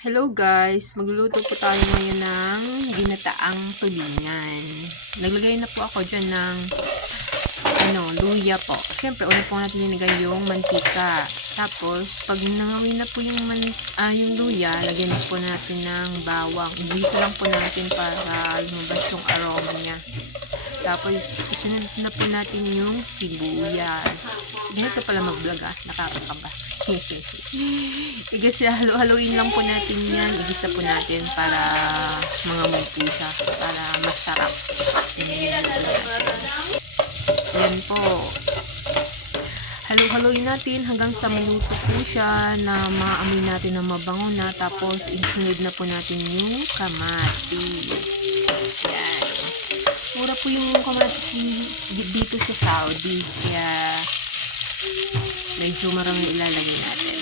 Hello guys, magluluto po tayo ngayon ng ginataang tulingan. Naglagay na po ako dyan ng luya po. Siyempre, una po natin linagay yung mantika. Tapos, pag nangawin na po yung luya, lagyan na po natin ng bawang. Igisa lang po natin para lumabas yung aroma niya. Tapos, isunod na po natin yung sibuyas. Ganito pala mag-vlog nakakakaba. Igisa, halo-haloin lang po natin yan. Igisa po natin para mangamoy po siya. Para masarap. Yan po. Halo-haloin natin hanggang sa maluto po siya na maamoy natin na mabango na. Tapos, isunod na po natin yung kamatis. Yan. Mura po yung kamatis dito sa Saudi. Kaya, medyo marami ilalagay natin.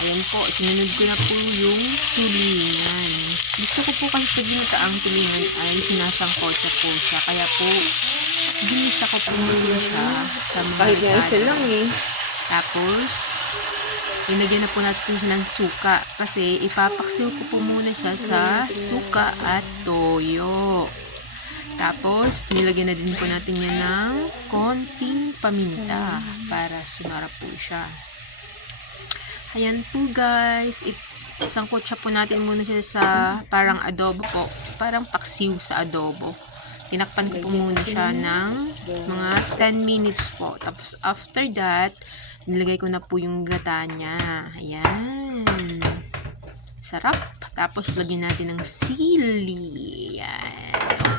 Ayan po, sinunod ko na po yung tulingan. Gusto ko po kasi sa ginataang tulingan ay sinasangkotsa po siya. Kaya po, ginisa ko po siya sa mga kahit nga isa lang eh. Tapos, inagyan na po natin siya ng suka. Kasi ipapaksiw ko po muna siya sa suka at toyo. Tapos, nilagyan na din po natin yan ng konting paminta para sumarap po siya. Ayan po guys. Sangkot siya po natin muna siya sa parang adobo po. Parang paksiw sa adobo. Tinakpan ko po muna siya ng mga 10 minutes po. Tapos, after that, nilagay ko na po yung gata niya. Ayan. Sarap. Tapos, lagyan natin ng sili. Ayan.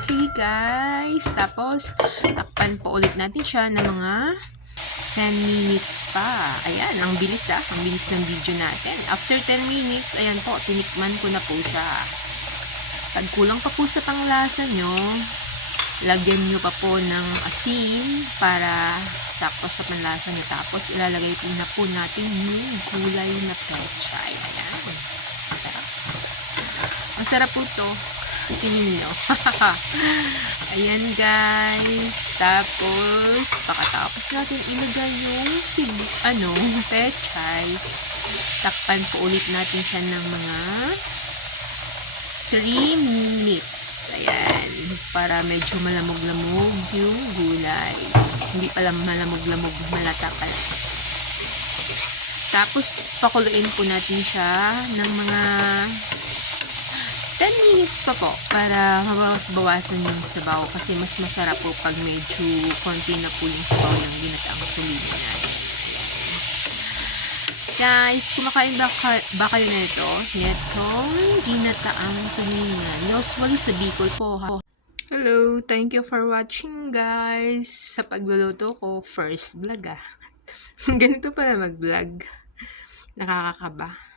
Okay, guys. Tapos, takpan po ulit natin siya ng mga 10 minutes pa. Ayan, ang bilis Ang bilis ng video natin. After 10 minutes, ayan po, tinikman ko na po siya. Pag kulang pa po sa panglasa nyo, lagyan nyo pa po ng asin para sakto sa panlasa nyo. Tapos, ilalagay po na po natin yung gulay na pechay. Ayan. Masarap. Masarap po to. Tingin nyo. Ayan guys. Tapos, pagkatapos natin ilagay yung pechay, takpan po ulit natin siya ng mga 3 minutes. Ayan. Para medyo malamog-lamog yung gulay. Hindi pala malamog-lamog, malata pala. Tapos, pakuluin po natin siya ng mga 10 minutes pa po para mabawas-bawasan yung sabaw kasi mas masarap po pag medyo konti na po yung sabaw ng ginataang tulingan natin. Guys, kumakain ba kayo nito? Netong ginataang tulingan. Usually sa Bicol po ha. Hello, thank you for watching guys. Sa pagluluto ko, first vlog Ganito pala mag-vlog. Nakakakaba.